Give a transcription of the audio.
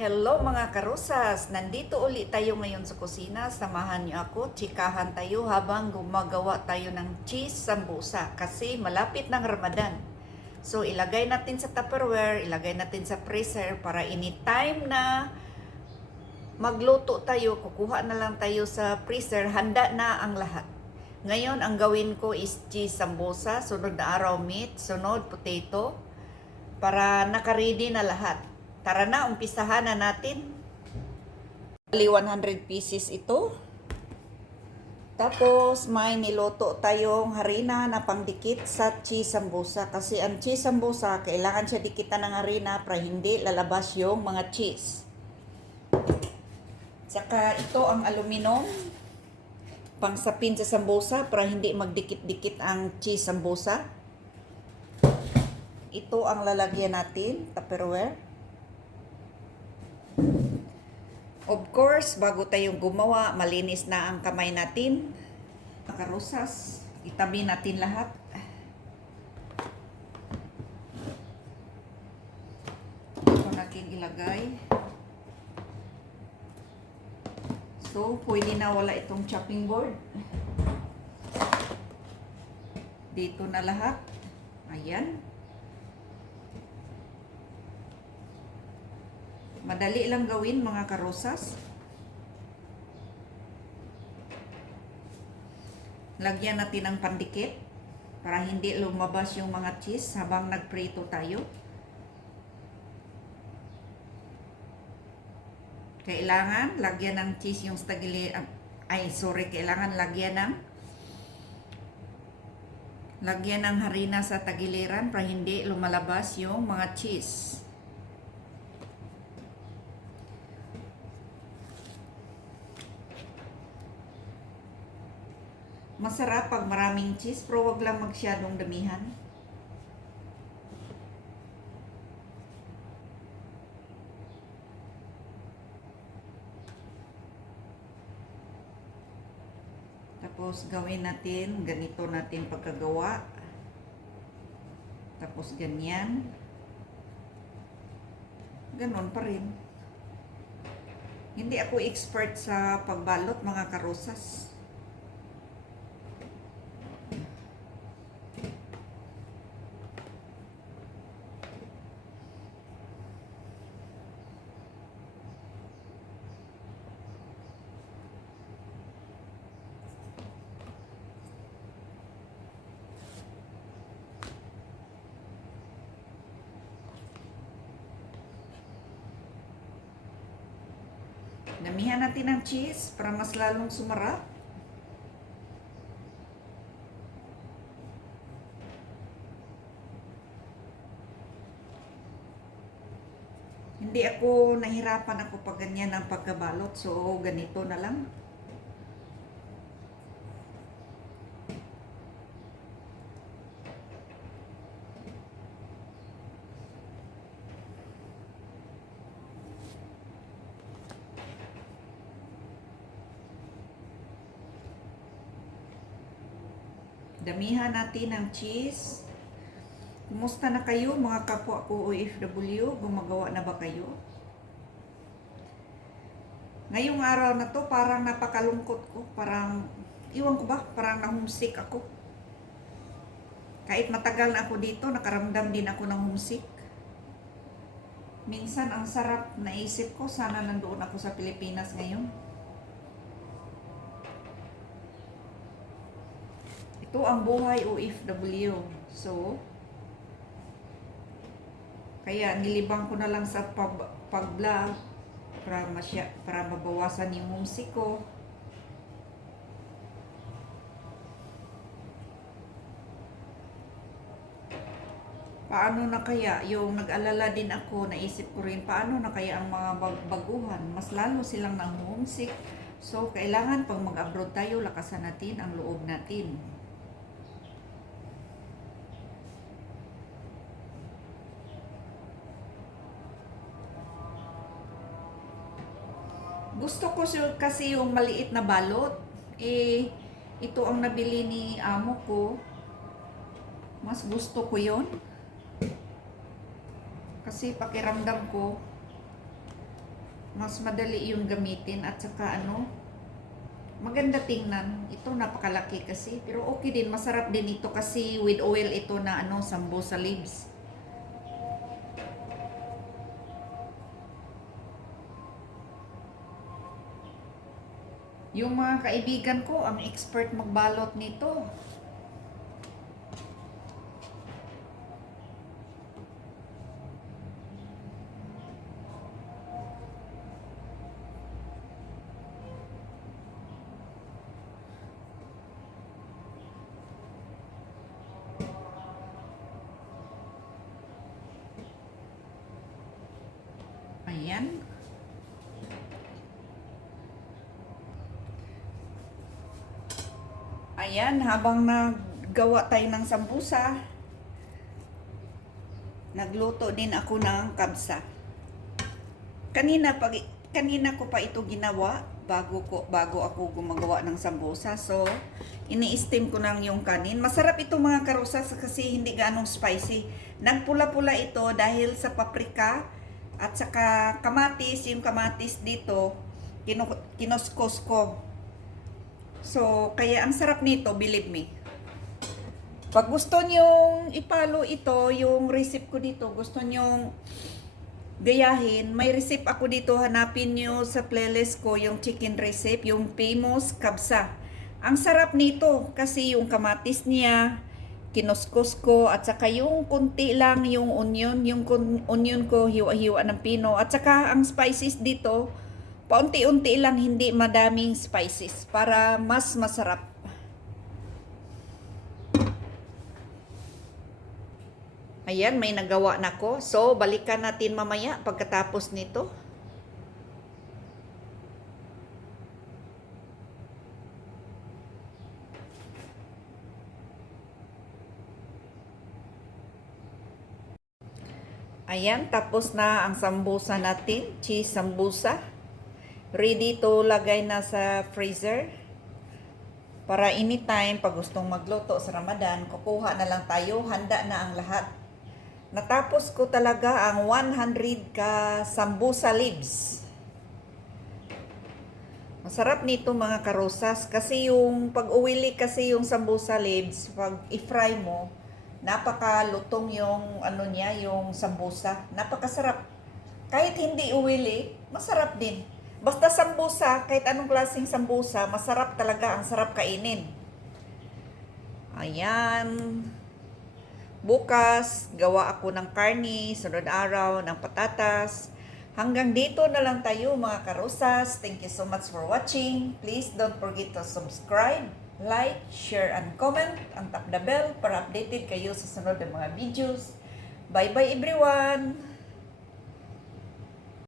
Hello mga karusas! Nandito ulit tayo ngayon sa kusina. Samahan niyo ako, tsikahan tayo habang gumagawa tayo ng cheese sambusa kasi malapit ng Ramadan. So ilagay natin sa Tupperware, ilagay natin sa freezer para anytime na magluto tayo, kukuha na lang tayo sa freezer, handa na ang lahat. Ngayon ang gawin ko is cheese sambusa, sunod na araw meat, sunod potato, para naka-ready na lahat. Tara na, umpisahan na natin. 100 pieces ito. Tapos may niluto tayong harina na pangdikit sa cheese sambusa. Kasi ang cheese sambusa, kailangan siya dikitan ng harina para hindi lalabas yung mga cheese. Saka ito ang aluminum. Pangsapin sa sambusa para hindi magdikit-dikit ang cheese sambusa. Ito ang lalagyan natin, Tupperware. Of course, bago tayong gumawa, malinis na ang kamay natin. Karusas, itabi natin lahat. Ito natin ilagay. So, pwede na wala itong chopping board. Dito na lahat. Ayan. Madali lang gawin mga karosas. Lagyan natin ng pandikit para hindi lumabas yung mga cheese habang nagprito tayo. Kailangan lagyan ng cheese yung sa gilid. Kailangan lagyan ng harina sa tagiliran para hindi lumalabas yung mga cheese. Masarap pag maraming cheese, pero wag lang magsyadong damihan. Tapos gawin natin, ganito natin pagkagawa. Tapos ganyan. Ganon pa rin. Hindi ako expert sa pagbalot mga karosas. Damihan natin ng cheese para mas lalong sumarap. Hindi ako nahirapan ako pag ganyan ang pagkabalot. So, ganito na lang. Damihan natin ng cheese. Kumusta na kayo mga kapwa ko OFW? Gumagawa na ba kayo? Ngayong araw na to parang napakalungkot ko. Parang, iwan ko ba? Parang na-homesick ako. Kahit matagal na ako dito, nakaramdam din ako ng homesick. Minsan ang sarap naisip ko, sana nandoon ako sa Pilipinas ngayon. Ito ang buhay OFW. So, kaya nilibang ko na lang sa pag-vlog para mabawasan yung homesick ko. Paano na kaya, yung nag-alala din ako, naisip ko rin, paano na kaya ang mga baguhan? Mas lalo silang nang homesick. So, kailangan pag mag-abroad tayo, lakasan natin ang loob natin. Gusto ko kasi yung maliit na balot. Ito ang nabili ni amo ko. Mas gusto ko yon. Kasi pakiramdam ko, mas madali yung gamitin at saka ano, maganda tingnan. Ito napakalaki kasi, pero okay din, masarap din ito kasi with oil ito na ano, sambusa leaves. Yung mga kaibigan ko, ang expert magbalot nito. Ayan. Ayan, habang naggawa tayo ng sambusa, nagluto din ako ng kabsa. Kanina ko pa ito ginawa bago ako gumagawa ng sambusa. So, ini-steam ko nang yung kanin. Masarap ito mga karosas kasi hindi ganong spicy. Nagpula-pula ito dahil sa paprika at saka kamatis. Yung kamatis dito, kinoskos ko. So, kaya ang sarap nito, believe me. Pag gusto nyong ipalo ito, yung recipe ko dito, gusto nyong gayahin, may recipe ako dito, hanapin nyo sa playlist ko yung chicken recipe, yung famous kabsa. Ang sarap nito kasi yung kamatis niya, kinuskos ko, at saka yung kunti lang yung onion ko, hiwa-hiwa ng pino, at saka ang spices dito, paunti-unti lang, hindi madaming spices para mas masarap. Ayan, may nagawa na ko. So, balikan natin mamaya pagkatapos nito. Ayan, tapos na ang sambusa natin. Cheese sambusa. Ready to lagay na sa freezer. Para anytime, pag gustong magluto sa Ramadan, kukuha na lang tayo. Handa na ang lahat. Natapos ko talaga ang 100 ka sambusa leaves. Masarap nito mga karosas. Kasi yung pag-uwili kasi yung sambusa leaves, pag i-fry mo, napakalutong yung ano niya, yung sambusa. Napakasarap. Kahit hindi uwili, masarap din. Basta sambusa, kahit anong klaseng sambusa, masarap talaga, ang sarap kainin. Ayan. Bukas, gawa ako ng karni, sunod araw, ng patatas. Hanggang dito na lang tayo mga karosas. Thank you so much for watching. Please don't forget to subscribe, like, share, and comment. And tap the bell para updated kayo sa sunod ng mga videos. Bye-bye everyone!